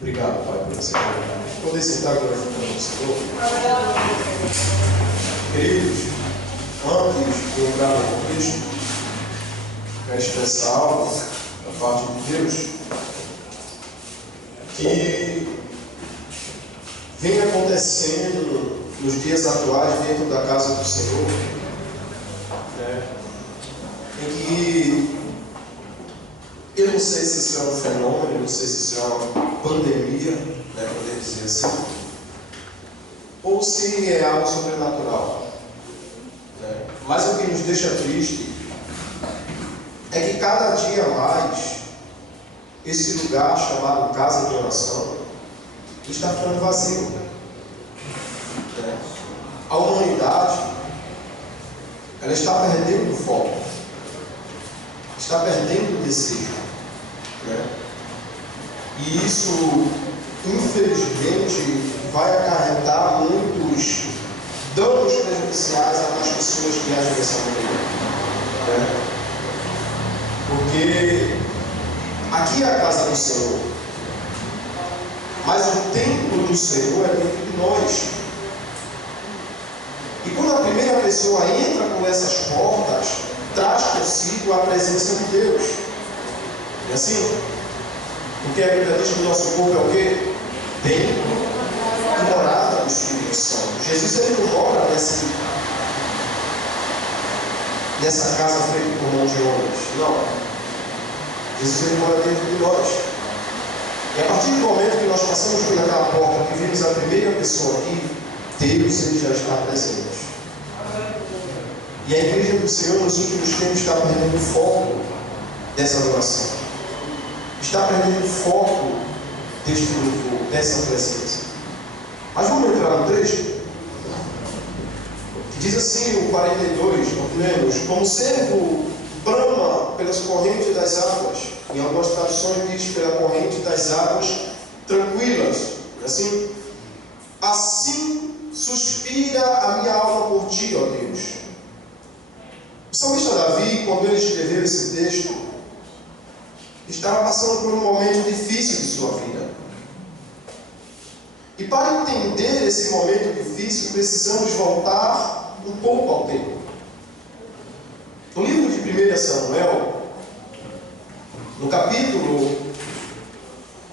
Obrigado, Pai, por essa oportunidade. Poder sentar glorificando o Senhor. Queridos, antes de entrar no texto, quero expressar algo da parte de Deus que vem acontecendo nos dias atuais dentro da casa do Senhor, em que eu não sei se isso é um fenômeno, não sei se isso é uma pandemia, poder dizer assim, ou se é algo sobrenatural. Mas o que nos deixa triste é que cada dia mais esse lugar chamado casa de oração está ficando vazio. A humanidade, ela está perdendo o foco, está perdendo o desejo. E isso, infelizmente, vai acarretar muitos danos prejudiciais às pessoas que agem dessa maneira. Porque aqui é a casa do Senhor, mas o templo do Senhor é dentro de nós. E quando a primeira pessoa entra por essas portas, traz consigo a presença de Deus. É assim? Porque a Bíblia diz que o nosso corpo é o quê? Templo e morada do Espírito Santo. Jesus, ele não mora nessa casa feita por mão de homens. Não. Jesus, ele mora dentro de nós. E a partir do momento que nós passamos por aquela porta, que vimos a primeira pessoa aqui, Deus, ele já está presente. E a igreja do Senhor nos últimos tempos está perdendo o foco dessa adoração. Está perdendo o foco deste louvor, dessa presença. Mas vamos entrar no texto, que diz assim, o 42, lemos: como servo brama pelas correntes das águas. Em algumas traduções diz pela corrente das águas tranquilas. Assim suspira a minha alma por ti, ó Deus. O salmista Davi, quando ele escreveu esse texto, estava passando por um momento difícil de sua vida. E para entender esse momento difícil, precisamos voltar um pouco ao tempo. No livro de 1 Samuel, no capítulo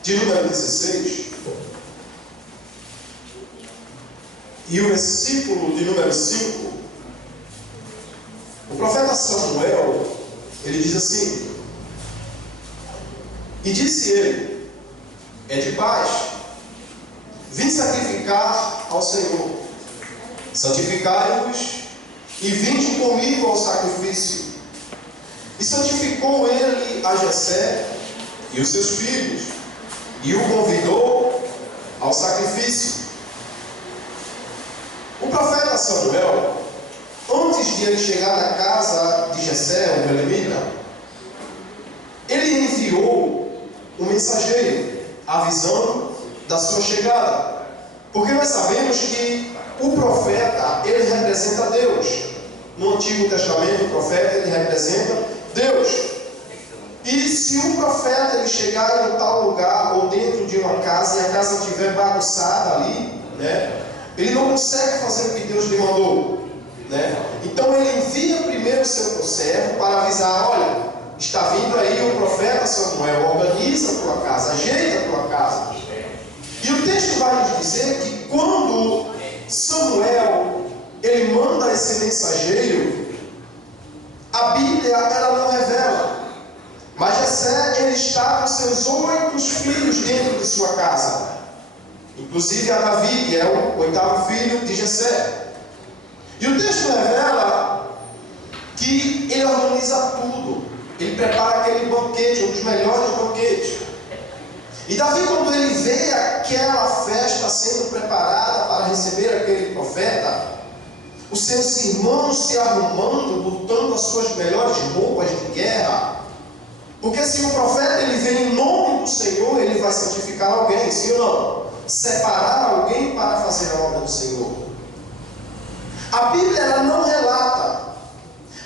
de número 16, e o versículo de número 5, o profeta Samuel, ele diz assim: e disse ele, é de paz, vim sacrificar ao Senhor, santificai-vos e vinde comigo ao sacrifício. E santificou ele a Jessé e os seus filhos, e o convidou ao sacrifício. O profeta Samuel, antes de ele chegar na casa de Jessé, o belemita, ele enviou um mensageiro avisando da sua chegada. Porque nós sabemos que o profeta, ele representa Deus. No Antigo Testamento, o profeta, ele representa Deus. E se um profeta ele chegar em um tal lugar ou dentro de uma casa e a casa estiver bagunçada ali, ele não consegue fazer o que Deus lhe mandou. Então ele envia primeiro o seu servo para avisar: olha, está vindo aí o profeta Samuel, organiza a tua casa, ajeita a tua casa. E o texto vai nos dizer que quando Samuel ele manda esse mensageiro, a Bíblia ela não revela, mas Jessé ele está com seus 8 filhos dentro de sua casa, inclusive a Davi, que é o 8º filho de Jessé. E o texto revela que ele organiza tudo, ele prepara aquele banquete, um dos melhores banquetes. E Davi, quando ele vê aquela festa sendo preparada para receber aquele profeta, os seus irmãos se arrumando, botando as suas melhores roupas de guerra, porque se o profeta ele vem em nome do Senhor, ele vai santificar alguém, sim ou não? Separar alguém para fazer a obra do Senhor. A Bíblia ela não relata,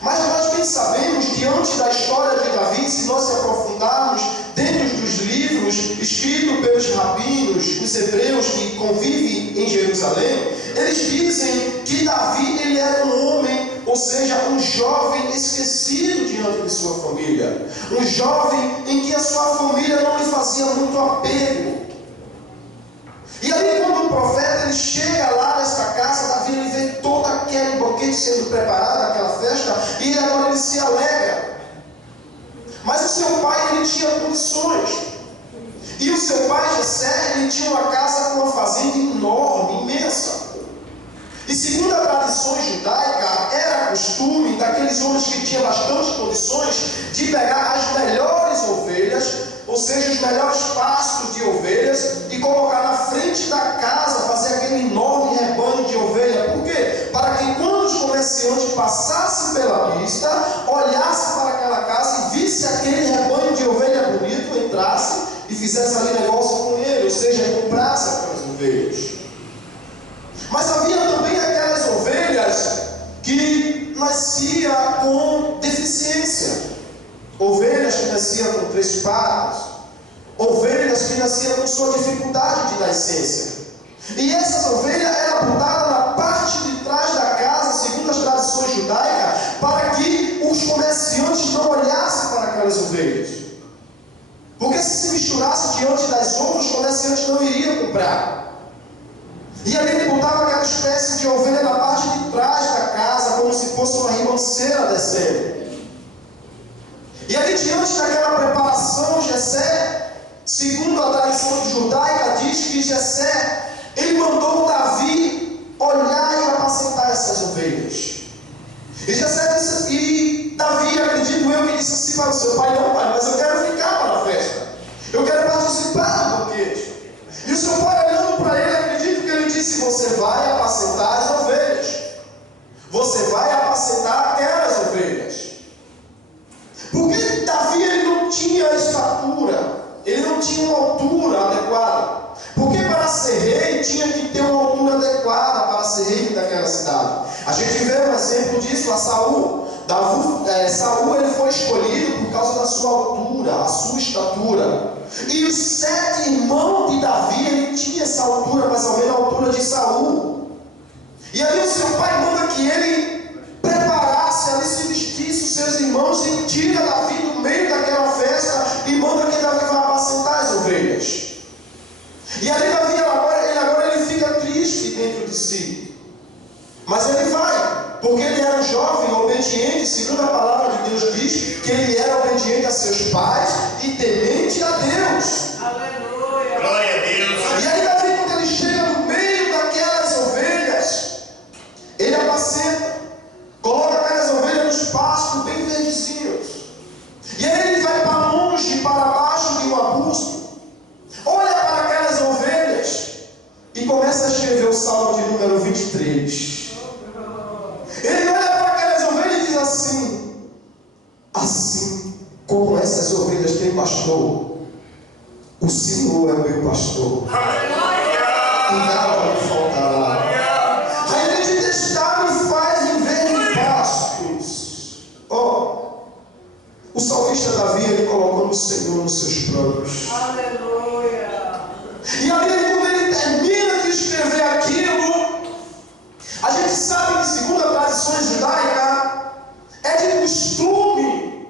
mas nós bem sabemos, diante da história de Davi, se nós se aprofundarmos dentro dos livros escritos dito pelos rabinos, os hebreus que convivem em Jerusalém, eles dizem que Davi ele era um homem, ou seja, um jovem esquecido diante de sua família. Um jovem em que a sua família não lhe fazia muito apego. E aí quando o profeta ele chega lá nesta casa, Davi ele vê todo aquele banquete sendo preparado, aquela festa, e agora ele se alegra. Mas o seu pai ele tinha condições. E o seu pai Jessé ele tinha uma casa com uma fazenda enorme, imensa. E segundo a tradição judaica, era costume daqueles homens que tinham bastantes condições de pegar as melhores ovelhas, ou seja, os melhores pastos de ovelhas, e colocar na frente da casa, fazer aquele enorme rebanho de ovelha. Por quê? Para que quando os comerciantes passassem pela pista, olhassem para aquela casa e visse aquele rebanho de ovelha bonito, entrasse e fizesse ali negócio com ele, ou seja, comprasse aquelas ovelhas. Mas havia também aquelas ovelhas que nasciam com deficiência, ovelhas que nasciam com 3 patas, ovelhas que nasciam com sua dificuldade de nascença. E essas ovelhas eram botadas na parte de trás da casa, segundo as tradições judaicas, para que os comerciantes não olhassem para aquelas ovelhas. Porque se misturasse diante das outras, os comerciantes não iriam comprar. E ali ele botava aquela espécie de ovelha na parte de trás da casa, como se fosse uma ribanceira descendo. E ali diante daquela preparação, Jessé, segundo a tradição judaica, diz que Jessé, ele mandou Davi olhar e apacentar essas ovelhas. E Jessé disse, e Davi, acredito eu, que disse assim para o seu pai: não, pai, mas eu quero ficar para a festa, eu quero participar do banquete. E o seu pai, olhando para ele, acredito que ele disse: você vai apacentar as ovelhas, você vai apacentar aquelas ovelhas. Porque Davi ele não tinha estatura, ele não tinha uma altura adequada. Porque para ser rei tinha que ter uma altura adequada para ser rei daquela cidade. A gente vê um exemplo disso a Saul. Saul ele foi escolhido por causa da sua altura, a sua estatura. E os 7 irmãos de Davi, ele tinha essa altura, mais ou menos a altura de Saul. E aí o seu pai manda que ele preparasse, ali se vestisse os seus irmãos e tira Davi do meio daquela festa e manda que Davi vá apacentar as ovelhas. E ali Davi agora ele fica triste dentro de si. Mas ele vai, porque ele era um jovem obediente, segundo a palavra de Deus diz, que ele era obediente a seus pais e temente a Deus. Aleluia! Glória a Deus! E aí Davi, quando ele chega no meio daquelas ovelhas, ele apacenta, coloca aquelas ovelhas nos pastos bem verdezinhos. E aí ele vai para longe, para baixo de um arbusto, olha para aquelas ovelhas e começa a escrever o Salmo de número 23. Ele olha para aquelas ovelhas e diz assim: assim como essas ovelhas têm pastor, o Senhor é o meu pastor, e nada me faltará. A igreja testada me faz em verdes pastos. O salmista Davi, ele colocando o Senhor nos seus planos. Aleluia! E ali, quando ele termina de escrever aquilo, a gente sabe que, segundo a tradição judaica, é de costume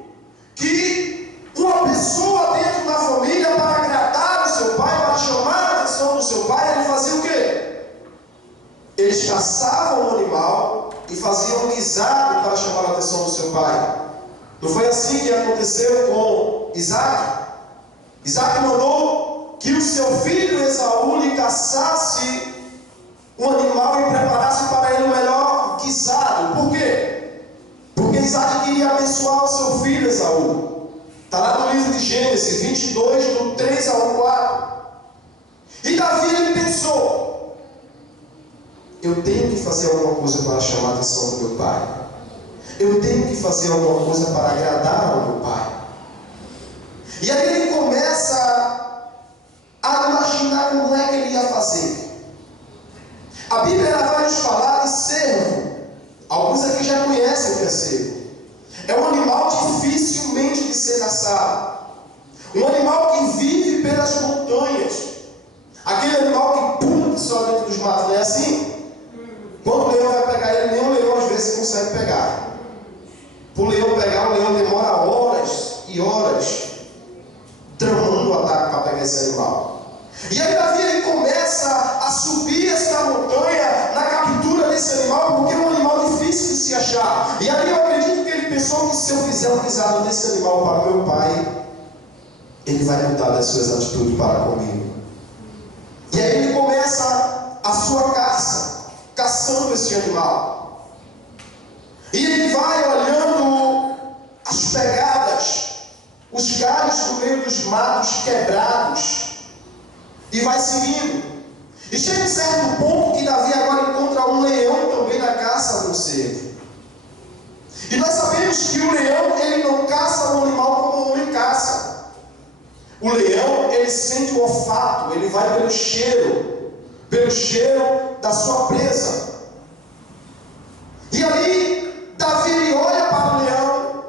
que uma pessoa dentro da família, para agradar o seu pai, para chamar a atenção do seu pai, ele fazia o quê? Eles caçavam um animal e faziam um guisado para chamar a atenção do seu pai. Não foi assim que aconteceu com Isaac? Isaac mandou que o seu filho Esaú lhe caçasse um animal e preparasse para ele o melhor guisado. Por quê? Porque Isaac queria abençoar o seu filho Esaú. Está lá no livro de Gênesis 22, do 3 ao 4. E Davi ele pensou: eu tenho que fazer alguma coisa para chamar a atenção do meu pai. Eu tenho que fazer alguma coisa para agradar ao meu pai. E aí ele começa a imaginar como é que ele ia fazer. A Bíblia ela vai nos falar de cervo. Alguns aqui já conhecem o que é cervo. É um animal dificilmente de ser caçado. Um animal que vive pelas montanhas. montanhas. Aquele animal que pula só dentro dos matos, não é assim? Quando o leão vai pegar ele, nem o leão às vezes consegue pegar. Para o leão pegar, o leão demora horas e horas tramando o ataque para pegar esse animal. E aí Davi ele começa a subir essa montanha na captura desse animal, porque é um animal difícil de se achar. E aí eu acredito que ele pensou que se eu fizer um guisado desse animal para o meu pai, ele vai mudar das suas atitudes para comigo. E aí ele começa a sua caça, caçando esse animal. E ele vai olhando as pegadas, os galhos no meio dos matos quebrados, e vai seguindo. E chega um certo ponto que Davi agora encontra um leão também na caça do cervo. E nós sabemos que o leão, ele não caça o animal como o homem caça. O leão, ele sente o olfato, ele vai pelo cheiro da sua presa. E aí, Davi ele olha para o leão,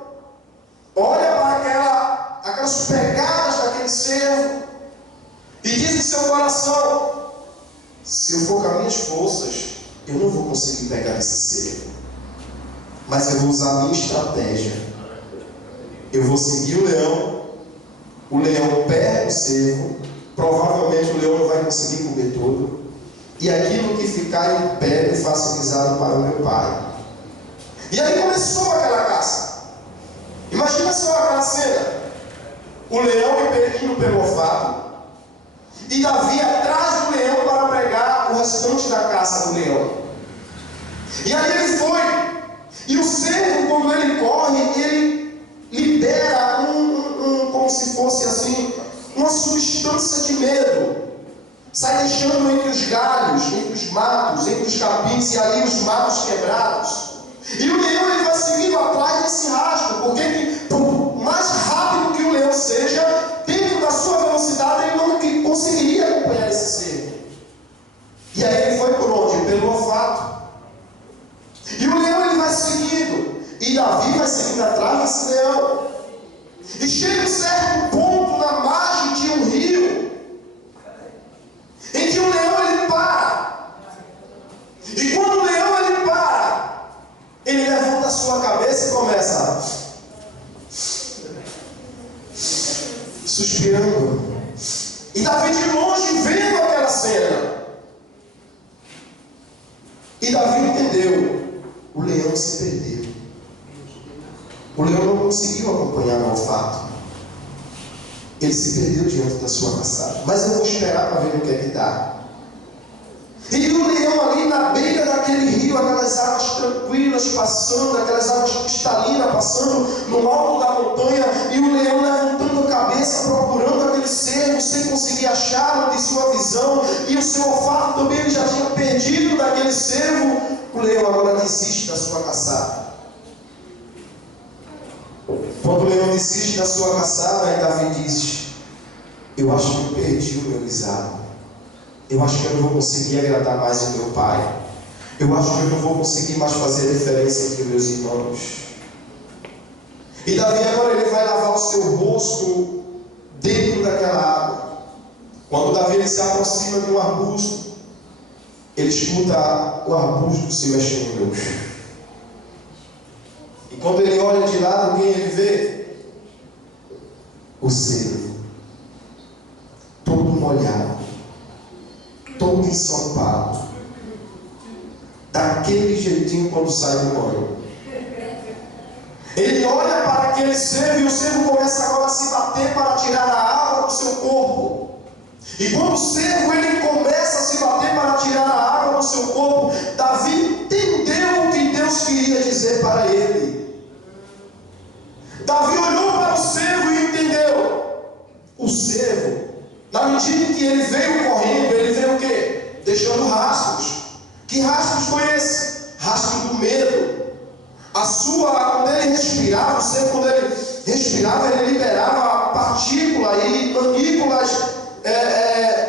olha para aquelas pegadas daquele cervo, e diz em seu coração: se eu for com as minhas forças, eu não vou conseguir pegar esse cervo, mas eu vou usar a minha estratégia. Eu vou seguir o leão pega o cervo, provavelmente o leão não vai conseguir comer tudo, e aquilo que ficar eu pego e faço guisado para o meu pai. E aí começou aquela caça. Imagina só aquela cena: o leão indo pelo olfato, e Davi atrás do leão para pegar o restante da caça do leão. E aí ele foi, e o cervo, quando ele corre, ele libera como se fosse assim, uma substância de medo. Sai deixando entre os galhos, entre os matos, entre os capins, e ali os matos quebrados. E o leão ele vai seguindo atrás desse rastro, porque por mais rápido que o leão seja, dentro da sua velocidade ele não conseguiria acompanhar esse cervo. E aí ele foi por onde? Pelo olfato. E o leão ele vai seguindo, e Davi vai seguindo atrás desse leão. E chega um certo ponto na margem de um rio, em que o leão ele para. E quando o leão ele para, ele levanta a sua cabeça e começa suspirando. E Davi de longe vendo aquela cena. E Davi entendeu: o leão se perdeu. O leão não conseguiu acompanhar o olfato. Ele se perdeu diante da sua caçada. Mas eu vou esperar para ver o que é que dá. E o leão ali na beira daquele rio, aquelas águas tranquilas passando, aquelas águas cristalinas passando no alto da montanha, e o leão levantando a cabeça, procurando aquele cervo, sem conseguir achá-lo de sua visão, e o seu olfato também ele já tinha perdido daquele cervo. O leão agora desiste da sua caçada. Quando o leão desiste da sua caçada, aí Davi diz: eu acho que eu perdi o meu guisado. Eu acho que eu não vou conseguir agradar mais o meu pai. Eu acho que eu não vou conseguir mais fazer a diferença entre meus irmãos. E Davi agora ele vai lavar o seu rosto dentro daquela água. Quando Davi ele se aproxima de um arbusto, ele escuta o arbusto se mexendo. E quando ele olha de lado, quem ele vê? O cervo, todo molhado, todo ensopado, daquele jeitinho quando sai do banho. Ele olha para aquele cervo, e o cervo começa agora a se bater para tirar a água do seu corpo. E quando o cervo ele começa a se bater para tirar a água do seu corpo, Davi entendeu o que Deus queria dizer para ele. Davi olhou para o cervo e entendeu. O cervo, na medida que ele veio correndo, ele veio o quê? Deixando rastros. Que rastros foi esse? Rastro do medo. Quando ele respirava, o cervo, quando ele respirava, ele liberava partículas e manípulas,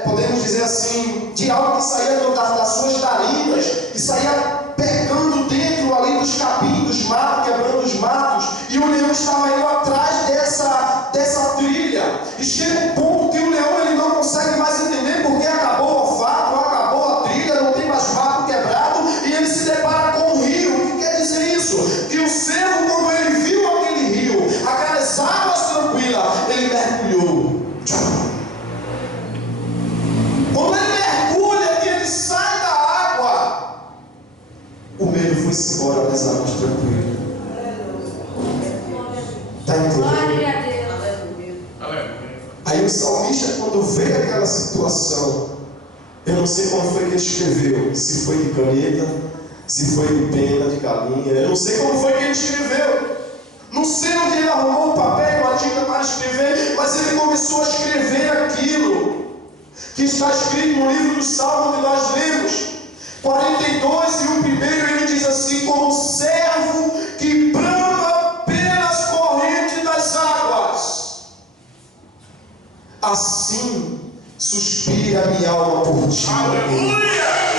podemos dizer assim, de algo que saía das suas narinas e saía pegando dentro ali dos capins, dos matos, quebrando os matos, e o leão estava indo atrás dessa trilha, e chega um ponto que o leão ele não consegue veio aquela situação, eu não sei como foi que ele escreveu, se foi de caneta, se foi de pena, de galinha, eu não sei como foi que ele escreveu. Não sei onde ele arrumou o papel, a tinta para escrever, mas ele começou a escrever aquilo que está escrito no livro do Salmo que nós lemos, 42, e o primeiro ele diz assim: como servo que brama pelas correntes das águas, assim suspira a minha alma por ti. Aleluia!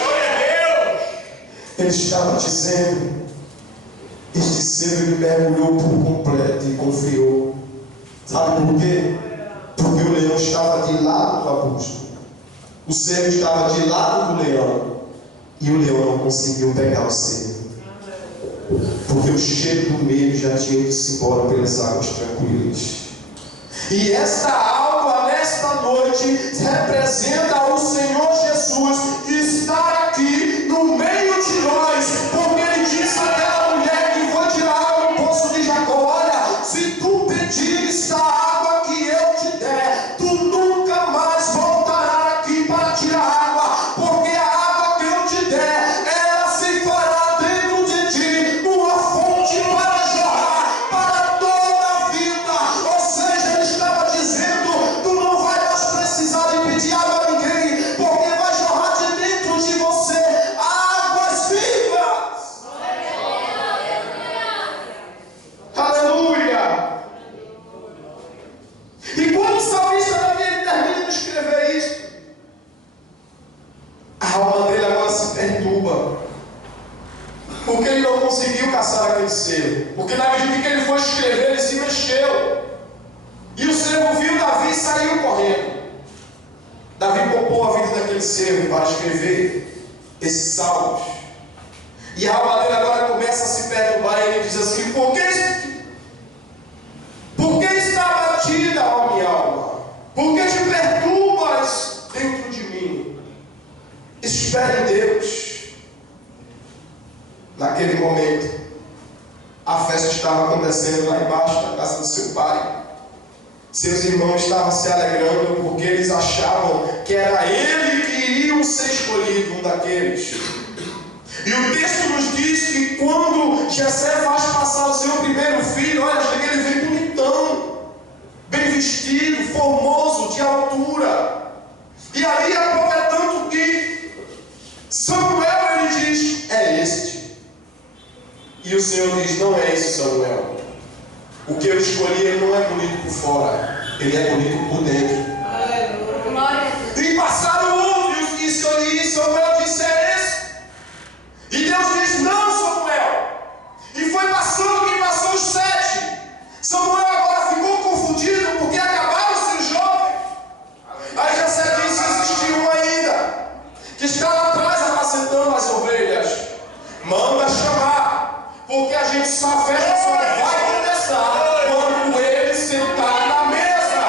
Glória a Deus! Ele estava dizendo, este servo ele mergulhou por completo e confiou. Sabe por quê? Porque o leão estava de lado do arbusto. O servo estava de lado do leão. E o leão não conseguiu pegar o servo. Porque o cheiro do medo já tinha ido-se embora pelas águas tranquilas. E esta água, nesta noite, representa o Senhor Jesus que está aqui no meio de nós. Porque ele disse àquela mulher que foi tirar água no poço de Jacó: olha, se tu pedires da água que eu te der, tu nunca mais voltarás aqui para tirar água, porque a água que eu te der, ela se fará dentro de ti uma fonte para jorrar para toda a vida. Ou seja, ele estava dizendo: tu não vai mais precisar de pedir água a ninguém, porque vai jorrar de dentro de você águas vivas. Aleluia! E quando o salmista Davi termina de escrever isso, a alma dele agora se perturba, porque ele não conseguiu caçar aquele servo. Porque na medida que ele foi escrever, ele se mexeu, e o servo viu Davi e saiu correndo. Davi poupou a vida daquele servo para escrever esses salmos. E a alma dele agora começa a se perturbar, e ele diz assim: por que está batida, ó minha alma? Por que te perturbas dentro de mim? Espere em Deus. Naquele momento, a festa estava acontecendo lá embaixo da casa do seu pai. Seus irmãos estavam se alegrando porque eles achavam que era ele que iria ser escolhido, um daqueles. E o texto nos diz que quando Jessé faz passar o seu primeiro filho, olha, chega, ele vem bonitão, bem vestido, formoso, de altura. E ali a prova é tanto que Samuel, ele diz: é este. E o Senhor diz: não é esse Samuel. O que eu escolhi, ele não é bonito por fora, ele é bonito por dentro. E passaram outros e Samuel disse: é esse. E Deus diz: não, Samuel. E foi passando quem passou os 7. Samuel agora ficou confundido porque acabaram de ser jovem. Aí Jessé disse: existe um ainda que está lá atrás apacentando as ovelhas. Manda chamar, porque a gente só, a festa só vai começar quando ele sentar na mesa.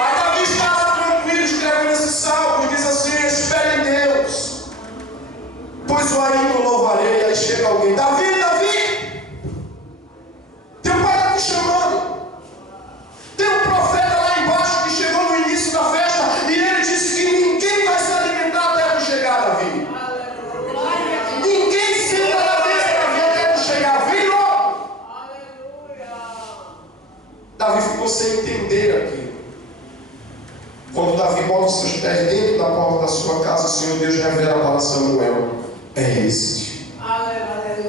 Aí Davi está lá tranquilo escrevendo esse salmo e diz assim: espere em Deus, pois o ainda louvarei. Aí chega alguém: Davi, Davi, teu pai está te chamando. Tem um profeta lá embaixo que chegou no início da festa e ele disse que ninguém vai se alimentar até tu chegar, Davi. Ninguém senta na mesa, Davi, até tu chegar. Vem logo. Davi ficou sem entender aquilo. Quando Davi bota os seus pés dentro da porta da sua casa, o Senhor Deus revela para Samuel: é este.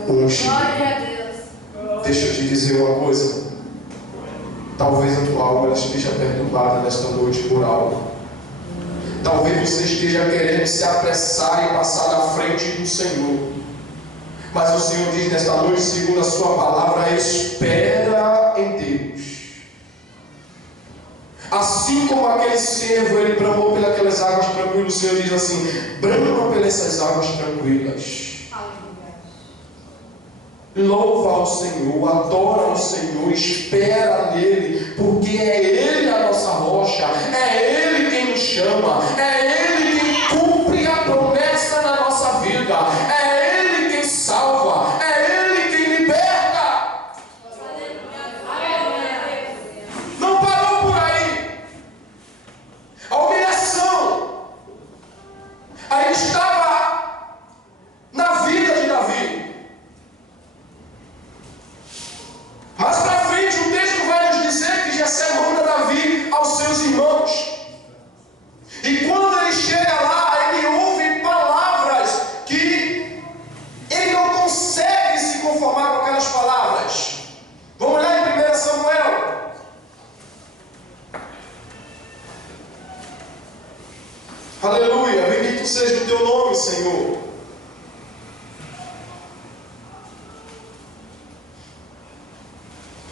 Hoje, deixa eu te dizer uma coisa. Talvez a tua alma esteja perturbada nesta noite por algo. Talvez você esteja querendo se apressar e passar na frente do Senhor. Mas o Senhor diz nesta noite, segundo a sua palavra: espera em Deus. Assim como aquele servo, ele bramou pelas águas tranquilas, o Senhor diz assim: brama pelas águas tranquilas. Louva ao Senhor, adora ao Senhor, espera nele, porque é Ele a nossa rocha, é Ele quem nos chama, é Ele quem cumpre a promessa na nossa vida, é Ele quem salva, é Ele quem liberta. Não parou por aí. Aleluia, bendito seja o teu nome, Senhor.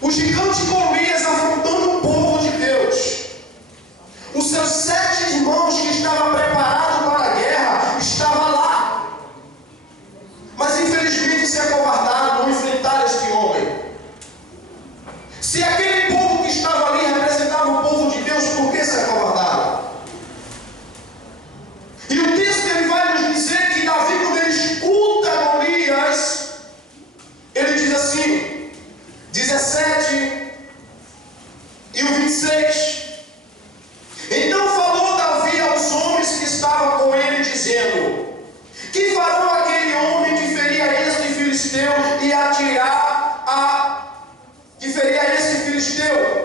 O gigante Golias afrontando o povo de Deus. Os seus 7 irmãos que estavam preparados para a guerra estavam lá. Mas infelizmente se acovardaram, não enfrentaram este homem. Se aquele povo que estava ali representava o povo de Deus, por que se acovardaram? E o texto ele vai nos dizer que Davi, quando ele escuta Golias, ele diz assim, 17 e o 26. Então falou Davi aos homens que estavam com ele, dizendo: que farão aquele homem que feria este filisteu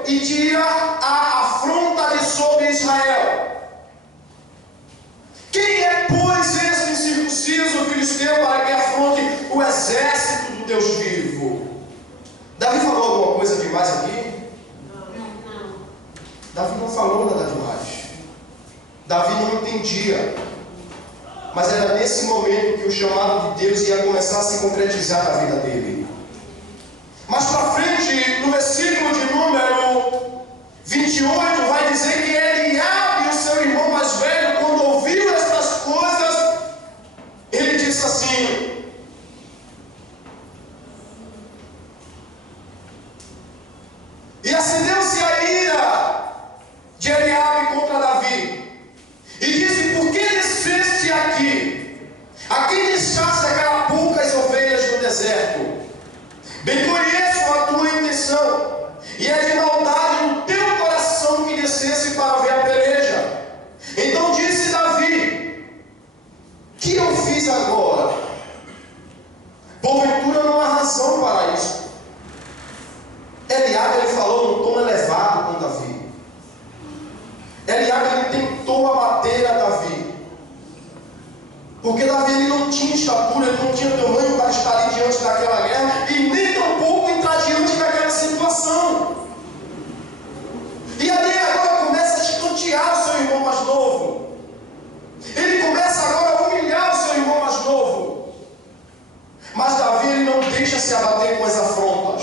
e tira a afronta de sobre Israel? Quem é, pois, este incircunciso filisteu para que afronte o exército do Deus vivo? Davi falou alguma coisa demais aqui? Não. Davi não falou nada demais. Davi não entendia. Mas era nesse momento que o chamado de Deus ia começar a se concretizar na vida dele. Mas para frente, no versículo de número 28, vai dizer que Eliabe, o seu irmão mais velho, quando ouviu estas coisas, ele disse assim: e acendeu-se a ira de Eliabe contra Davi, e disse: por que desceste aqui? A quem deixaste aquelas poucas ovelhas no deserto? Bem conheço a tua intenção, e é de maldade no teu coração que descesse para ver a peleja. Então disse Davi: que eu fiz agora? Porventura não há razão para isso. Eliabe, ele falou num tom elevado com Davi. Eliabe, ele tentou abater a Davi, porque Davi ele não tinha estatura, ele não tinha tamanho para estar ali diante daquela guerra, e nem tampouco entrar diante daquela situação. E ali agora começa a escantear o seu irmão mais novo. Ele começa agora a humilhar o seu irmão mais novo. Mas Davi ele não deixa se abater com as afrontas,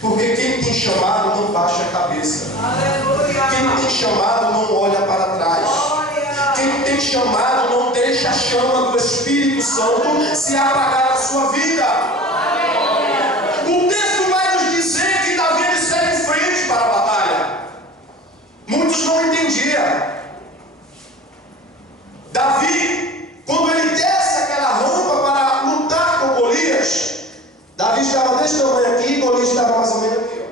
porque quem tem chamado não baixa a cabeça. Aleluia. Quem tem chamado não olha para trás. Glória. Quem tem chamado não deixa a chama do Espírito Santo se apagar na sua vida. Aleluia. O texto vai nos dizer que Davi ele segue em frente para a batalha. Muitos não entendiam. Davi, quando ele desce aquela rampa para lutar com Golias, Davi estava desse tamanho aqui e Golias estava mais ou menos aqui, ó.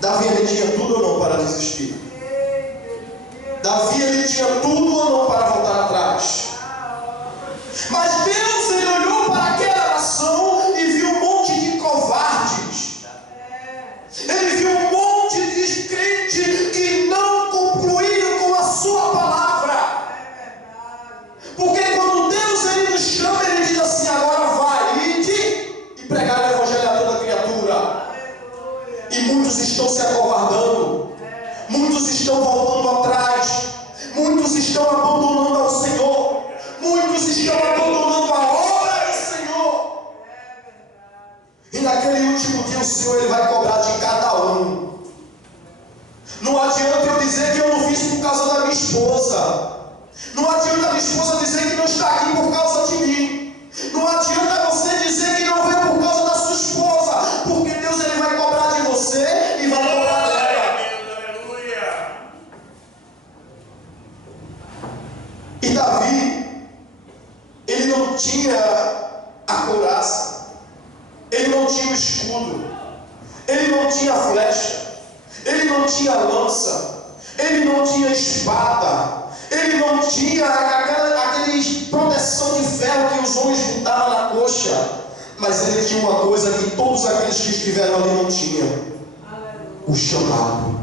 Davi ele tinha tudo ou não para desistir? Davi ele tinha tudo ou não para voltar atrás? Mas Deus ele olhou para aquela nação e viu um monte de covardes. Ele viu um monte de descrentes que não concluíram com a sua palavra. Porque quando Deus ele nos chama, ele diz assim: agora vai, ide e pregar o evangelho a toda criatura. E muitos estão se acovardando, muitos estão voltando atrás, muitos estão abandonando ao Senhor, muitos estão abandonando a obra do Senhor. E naquele último dia o Senhor ele vai cobrar de cada um. Não adianta eu dizer que eu não fiz por causa da minha esposa. Não adianta a minha esposa dizer que não está aqui por causa de mim. Não adianta você dizer que não veio por causa da sua esposa, porque Deus ele vai cobrar de você e vai cobrar dela. Aleluia. E Davi, ele não tinha a couraça, ele não tinha o escudo, ele não tinha flecha, ele não tinha lança, ele não tinha espada, ele não tinha aquele proteção de ferro que os homens botavam na coxa. Mas ele tinha uma coisa que todos aqueles que estiveram ali não tinham: o chamado.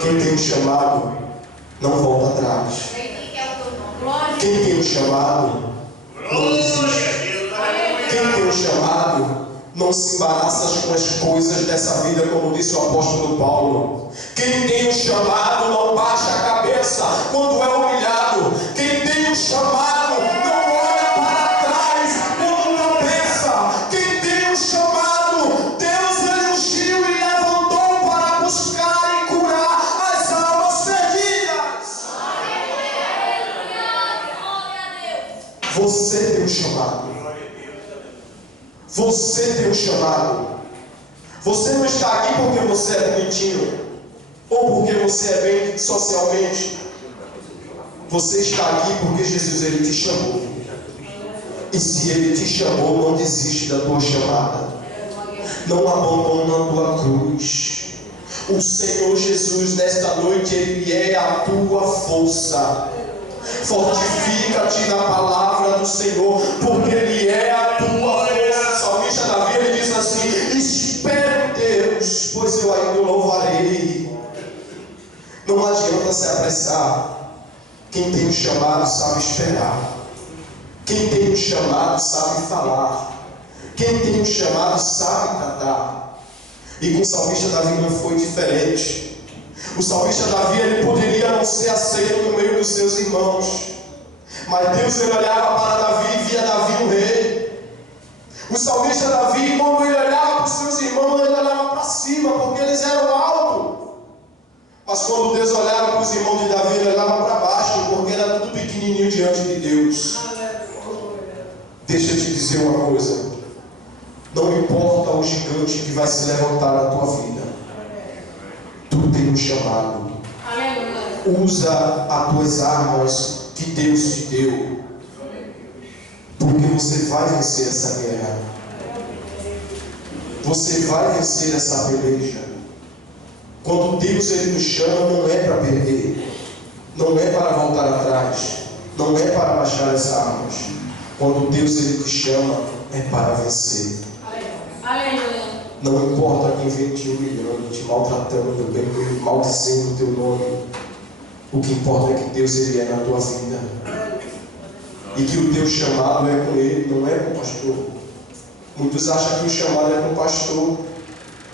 Quem tem o chamado não volta atrás. Quem tem o chamado não desiste. Quem tem o chamado Não se embaraça com as coisas dessa vida, como disse o apóstolo Paulo. Quem tem um chamado não baixa a cabeça quando é humilhado. Quem tem um chamado não olha para trás quando tropeça. Quem tem um chamado, Deus ele ungiu e levantou para buscar e curar as almas perdidas. Você tem um chamado. Você tem um chamado. Você não está aqui porque você é bonitinho ou porque você é bem socialmente. Você está aqui porque Jesus ele te chamou. E se ele te chamou, não desiste da tua chamada. Não abandona a tua cruz. O Senhor Jesus nesta noite ele é a tua força. Fortifica-te na palavra do Senhor, porque ele é a tua força. O salmista Davi ele diz assim: espere Deus, pois eu ainda o louvarei. Não adianta se apressar. Quem tem um chamado sabe esperar. Quem tem um chamado sabe falar. Quem tem um chamado sabe tratar. E com o salmista Davi não foi diferente. O salmista Davi ele poderia não ser aceito no meio dos seus irmãos, mas Deus ele olhava para Davi e via Davi o rei. O salmista Davi, quando ele olhava para os seus irmãos, ele olhava para cima, porque eles eram altos. Mas quando Deus olhava para os irmãos de Davi, ele olhava para baixo, porque era tudo pequenininho diante de Deus. Deixa eu te dizer uma coisa: não importa o gigante que vai se levantar na tua vida, tu tem um chamado. Usa as tuas armas que Deus te deu, porque você vai vencer essa guerra. Você vai vencer essa peleja. Quando Deus ele nos chama, não é para perder, não é para voltar atrás, não é para baixar as armas. Quando Deus ele te chama, é para vencer. Não importa quem vem te humilhando, te maltratando, maldizendo o teu nome. O que importa é que Deus ele é na tua vida. E que o teu chamado é com ele, não é com o pastor. Muitos acham que o chamado é com o pastor.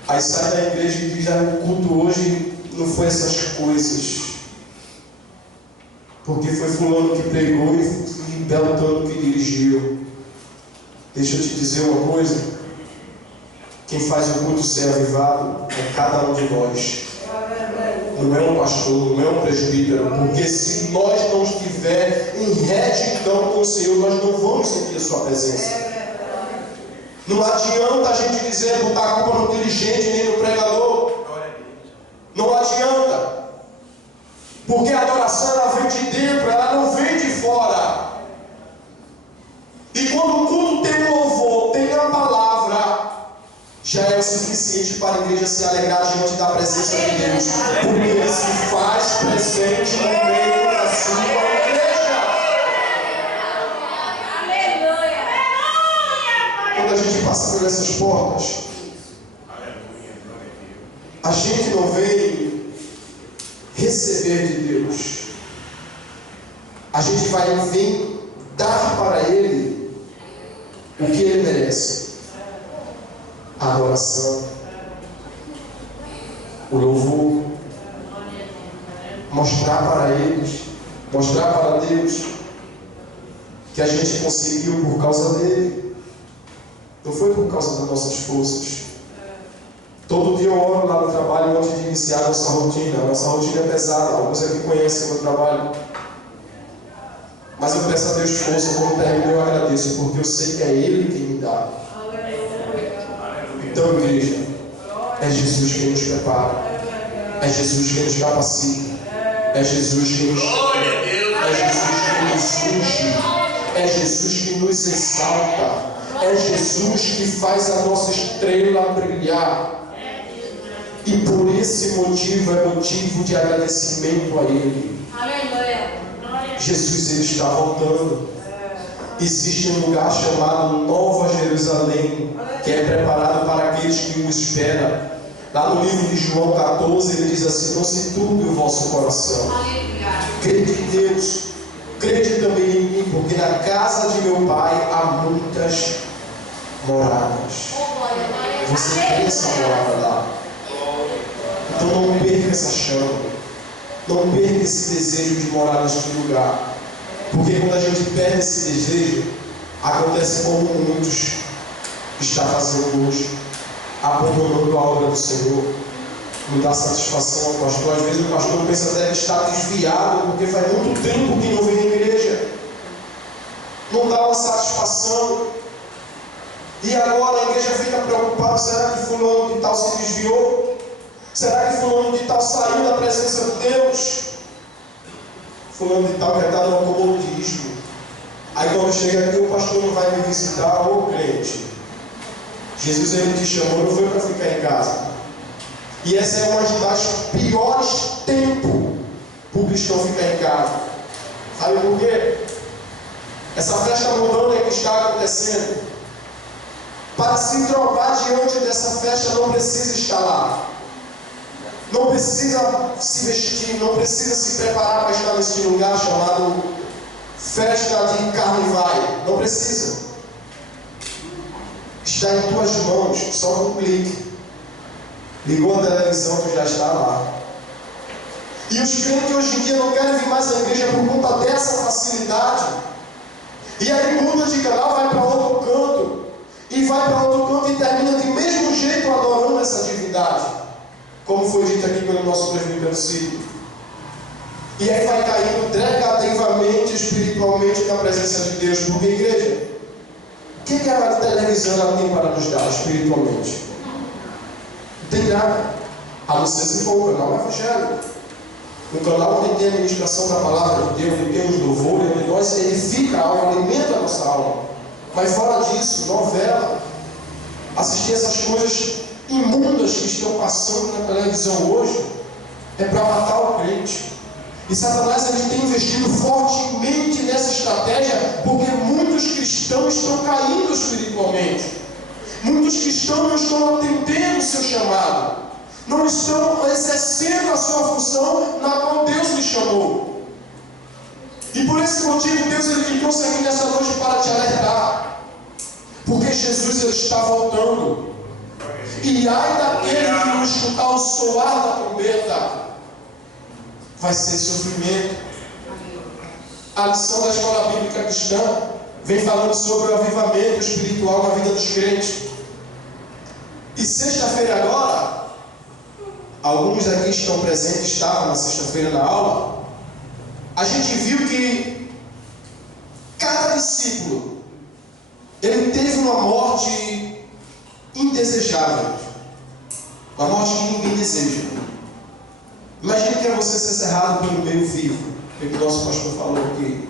Aí sai da igreja e diz: o culto hoje não foi essas coisas. Porque foi fulano que pregou e Beltrano que dirigiu. Deixa eu te dizer uma coisa. Quem faz o culto ser avivado é cada um de nós. Não é um pastor, não é um presbítero. Porque se nós não estiver em retidão com o Senhor, nós não vamos sentir a sua presença. Não adianta a gente dizer, botar a culpa no dirigente nem no pregador. Não adianta. Porque a adoração ela vem de dentro, ela não vem de fora. E quando o culto tem louvor, tem a palavra, já é o suficiente para a igreja se alegrar diante da presença de Deus, porque Ele se faz presente no meio da sua igreja. Quando a gente passa por essas portas, a gente não vem receber de Deus, a gente vai vir dar para Ele o que Ele merece. A adoração, o louvor, mostrar para eles, mostrar para Deus que a gente conseguiu por causa dele, não foi por causa das nossas forças. Todo dia eu oro lá no trabalho antes de iniciar a nossa rotina. A nossa rotina é pesada, alguns aqui conhecem o meu trabalho, mas eu peço a Deus força. Quando termino eu agradeço, porque eu sei que é Ele quem me dá. Então, igreja, é Jesus quem nos prepara, é Jesus quem nos capacita, é Jesus quem nos chama, é Jesus quem nos unge, é Jesus que nos exalta, é Jesus que faz a nossa estrela brilhar. E por esse motivo é motivo de agradecimento a Ele. Jesus ele está voltando. Existe um lugar chamado Nova Jerusalém, que é preparado para aqueles que o esperam. Lá no livro de João 14, ele diz assim: não se turbe o vosso coração. Crede em Deus, crede também em mim, porque na casa de meu Pai há muitas moradas. Você tem essa moral para dar. Então não perca essa chama. Não perca esse desejo de morar neste lugar. Porque quando a gente perde esse desejo, acontece como muitos estão fazendo hoje, abandonando a obra do Senhor. Não dá satisfação ao pastor. Às vezes o pastor pensa até que está desviado, porque faz muito tempo que não vem à igreja. Não dá uma satisfação. E agora a igreja fica preocupada: será que fulano de tal se desviou? Será que fulano de tal saiu da presença de Deus? Fulano de tal quer estar no comodismo. Aí quando chega aqui, o pastor não vai me visitar. Ô crente, Jesus, ele te chamou, não foi para ficar em casa. E essa é uma das piores tempos para o cristão ficar em casa. Sabe por quê? Essa festa mundana que está acontecendo, para se trocar diante dessa festa, não precisa estar lá. Não precisa se vestir, não precisa se preparar para estar nesse lugar chamado festa de carne vai. Não precisa. Está em tuas mãos, só com um clique. Ligou a televisão, tu já está lá. E os crentes hoje em dia não querem vir mais à igreja por conta dessa facilidade. E aí muda de canal, vai para outro canto. E vai para outro canto e termina de mesmo jeito adorando essa divindade. Como foi dito aqui pelo nosso presbítero Ciro. E aí vai caindo negativamente, espiritualmente na presença de Deus. Porque, igreja, o que a televisão tem para nos dar espiritualmente? Não tem nada. A não ser se for o canal evangélico. Um canal onde tem a ministração da palavra de Deus, onde tem os louvores, onde nós edifica a alma, alimenta a nossa alma. Mas fora disso, novela, assistir essas coisas imundas que estão passando na televisão hoje, é para matar o crente. E Satanás ele tem investido fortemente nessa estratégia, porque muitos cristãos estão caindo espiritualmente. Muitos cristãos não estão atendendo o seu chamado, não estão exercendo a sua função na qual Deus lhe chamou. E por esse motivo Deus ele trouxe aqui nessa noite para te alertar, porque Jesus ele está voltando. E ai daquele que não escutar o soar da trombeta, vai ser sofrimento. A lição da escola bíblica cristã vem falando sobre o avivamento espiritual na vida dos crentes. E sexta-feira agora, alguns aqui estão presentes, estavam na sexta-feira na aula, a gente viu que cada discípulo ele teve uma morte indesejável, uma morte que ninguém deseja. Imagine que é você ser cerrado pelo meio vivo, que o nosso pastor falou aqui.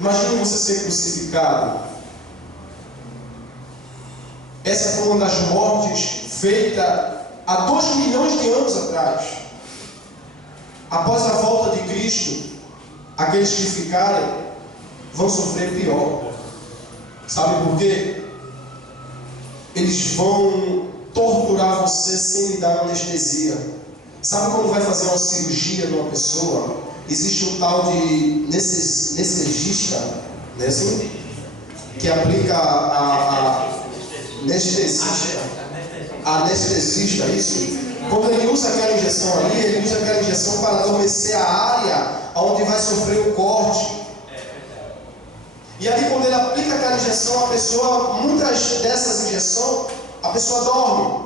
Imagine você ser crucificado. Essa foi uma das mortes feita há 2 milhões de anos atrás. Após a volta de Cristo, aqueles que ficarem vão sofrer pior. Sabe por quê? Eles vão torturar você sem lhe dar anestesia. Sabe quando vai fazer uma cirurgia numa pessoa? Existe um tal de anestesista, né, assim? Que aplica a anestesista, isso. Quando ele usa aquela injeção ali, ele usa aquela injeção para adormecer a área onde vai sofrer o corte. E ali quando ele aplica aquela injeção, a pessoa, muitas dessas injeções, a pessoa dorme.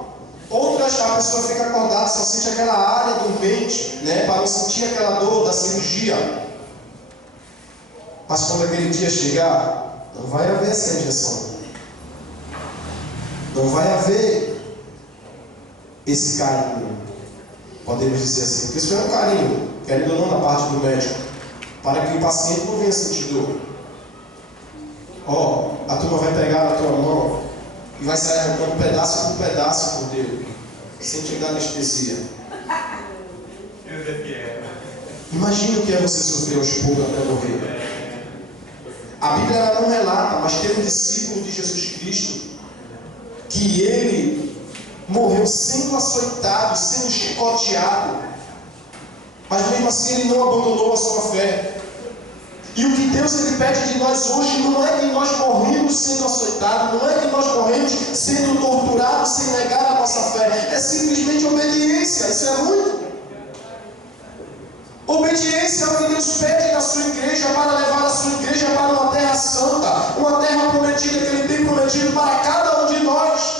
Outras, a pessoa fica acordada, só sente aquela área dormente, né, para não sentir aquela dor da cirurgia. Mas quando aquele dia chegar, não vai haver essa injeção. Não vai haver esse carinho. Podemos dizer assim, porque isso é um carinho, querendo ou não, da parte do médico, para que o paciente não venha sentir dor. Ó, a turma vai pegar na tua mão e vai sair arrancando pedaço por pedaço por Deus, sem te dar anestesia. Imagina o que é você sofrer aos poucos até morrer. A Bíblia ela não relata, mas teve um discípulo de Jesus Cristo que ele morreu sendo açoitado, sendo chicoteado, mas mesmo assim ele não abandonou a sua fé. E o que Deus ele pede de nós hoje não é que nós morremos sendo açoitados, não é que nós morremos sendo torturados sem negar a nossa fé. É simplesmente obediência. Isso é muito. Obediência é o que Deus pede da sua igreja para levar a sua igreja para uma terra santa, uma terra prometida que Ele tem prometido para cada um de nós.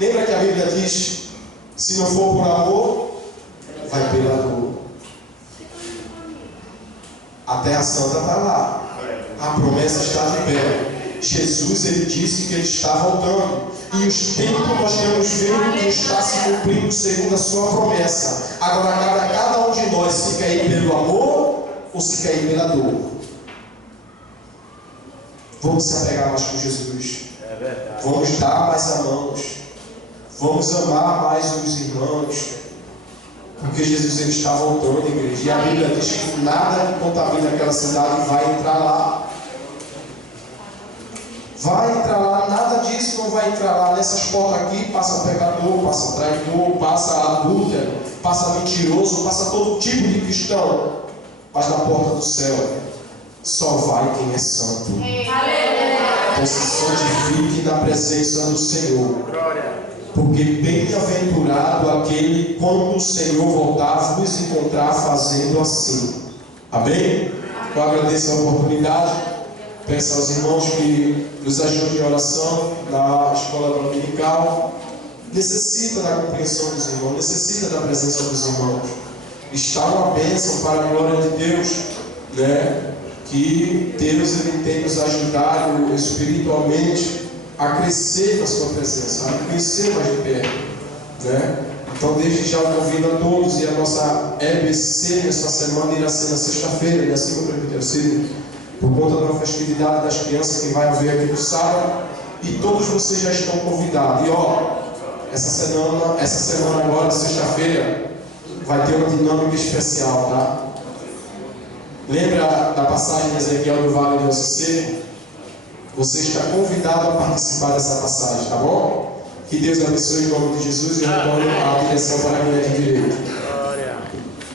Lembra que a Bíblia diz: se não for por amor, vai pela dor. A terra santa está lá, a promessa está de pé. Jesus ele disse que Ele está voltando, e os tempos nós temos vendo que está se cumprindo segundo a sua promessa. Agora cabe a cada um de nós se quer ir pelo amor ou se quer ir pela dor. Vamos se apegar mais com Jesus, vamos dar mais a mãos, vamos amar mais os irmãos, porque Jesus ele está voltando, igreja. E a Bíblia diz que nada que contamina aquela cidade vai entrar lá. Vai entrar lá, nada disso não vai entrar lá. Nessas portas aqui passa pecador, passa traidor, passa adúltero, passa mentiroso, passa todo tipo de cristão. Mas na porta do céu só vai quem é santo. Então se santifique na presença do Senhor. Porque bem-aventurado aquele quando o Senhor voltar vos encontrar fazendo assim. Amém? Eu agradeço a oportunidade. Peço aos irmãos que nos ajudem em oração na escola dominical. Necessita da compreensão dos irmãos, necessita da presença dos irmãos. Está uma bênção para a glória de Deus, né? Que Deus ele tem nos ajudado espiritualmente a crescer na sua presença, a conhecer mais de perto, né? Então desde já eu convido a todos, e a nossa EBC nesta semana irá ser na sexta-feira, e assim o presbítero, por conta da festividade das crianças que vai haver aqui no sábado, e todos vocês já estão convidados. E ó, essa semana agora, sexta-feira, vai ter uma dinâmica especial, tá? Lembra da passagem de Ezequiel do Vale do Seco? Você está convidado a participar dessa passagem, tá bom? Que Deus abençoe em nome de Jesus e retorne a direção para a minha direita.